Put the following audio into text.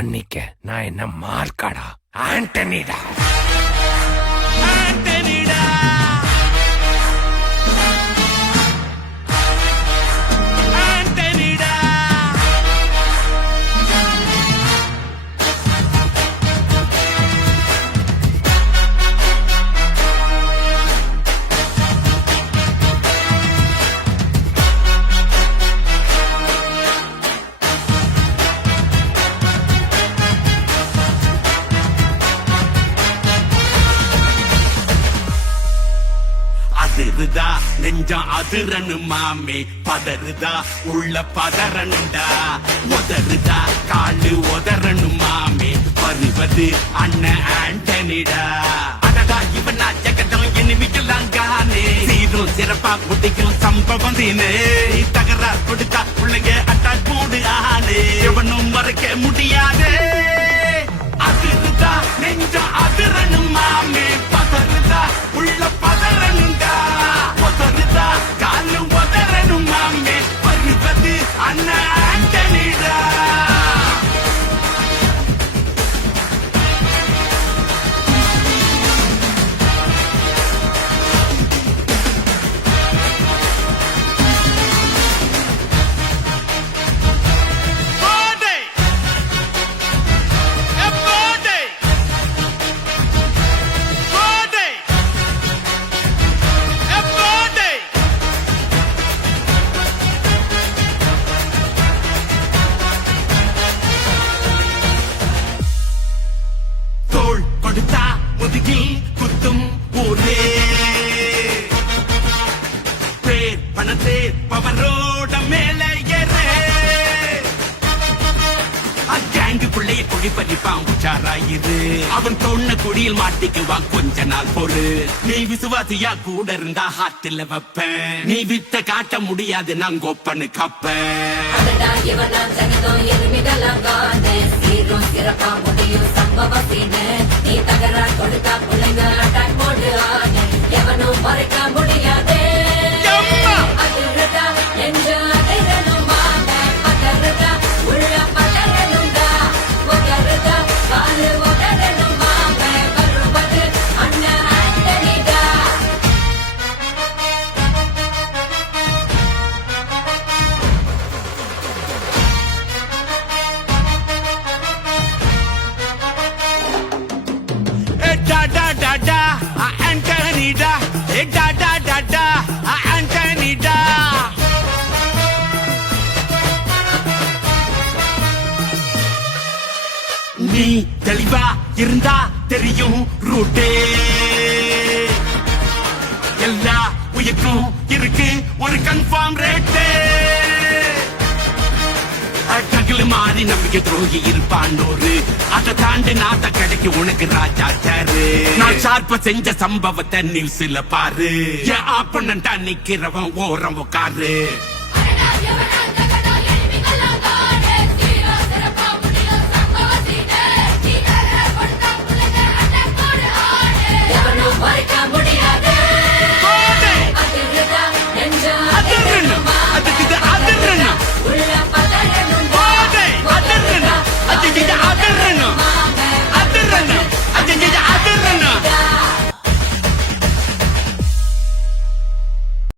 மன்னிக்க, நான் என்ன மார்க்காடா, ஆண்டனிடா. அதிருதா நெஞ்சம் அதிரனு மாமே, பதறுதா உள்ள பதறனுண்டா, உதறுதா காலு உதறனு மாமே, வருவது அண்ணன் ஆண்டனிடா. அடடா இவனா ஜெகதம் எனிமிக்கலாங்கானே, சீரும் சிறப்பா குட்டிக்கும் சம்பவம் தீனே, தகரா கொடுத்தா பிள்ளைங்க அட்டாக் போடு ஆனே, எவனும் மறைக்க முடியாதே. அதிருதா நெஞ்சம் அதிரனு மாமே, பதறுதா உள்ள பதறனுண்டா, உதறுதா காலு உதறனு மாமே, வருவது அண்ணன் ஆண்டனிடா. தோள் கொடுத்தா முதுகில் குத்தும் ஊரே, பேர் பணத்தே பவரோட மேல ஏறே, அங்கேங்கு பிள்ளைய குழி பறிப்பான் உச்சாராயிரு, அவன் தொண்ண குடியில் மாட்டிக்குவான் கொஞ்ச நாள் பொறு. நீ விசுவாசியா கூட இருந்தா ஹாட்டில் வைப்பேன், நீ வித்த காட்ட முடியாது நான் கொப்பனு கப்பேன். சிறப்பா முடியும் சம்பவத்தின்னு, நீ தகரா கொடுத்தா பிள்ளைங்க அட்டாக் போடு ஆனே, எவனும் மறைக்க முடியாதே. அதிருதா என்று அதிரனும் மாமே, பதறுதா உள்ள பதறனுண்டா, உதறுதா காலு உதறனும் மாமே, வருவது அண்ணன் ஆண்டனிடா. Da da da da, Antonida. Da da da da, Antonida. நீ தெளிவா இருந்தா தெரியும் ரூட்டே, எல்லா உயிர்க்கும் இருக்கு ஒரு கன்ஃபார்ம் ரேட்டே. அட்டகில் மாறி நம்பிக்கை துரோகி இருப்பான்னோரு, அதை தாண்டி நாட்ட கிடைக்கு உனக்கு ராஜா சாரு. நான் ஷார்ப்ப செஞ்ச சம்பவத்தை நியூஸ்ல பாரு, என் ஆப்பனண்டா நிக்கிறவன் ஓரம் உட்காரு.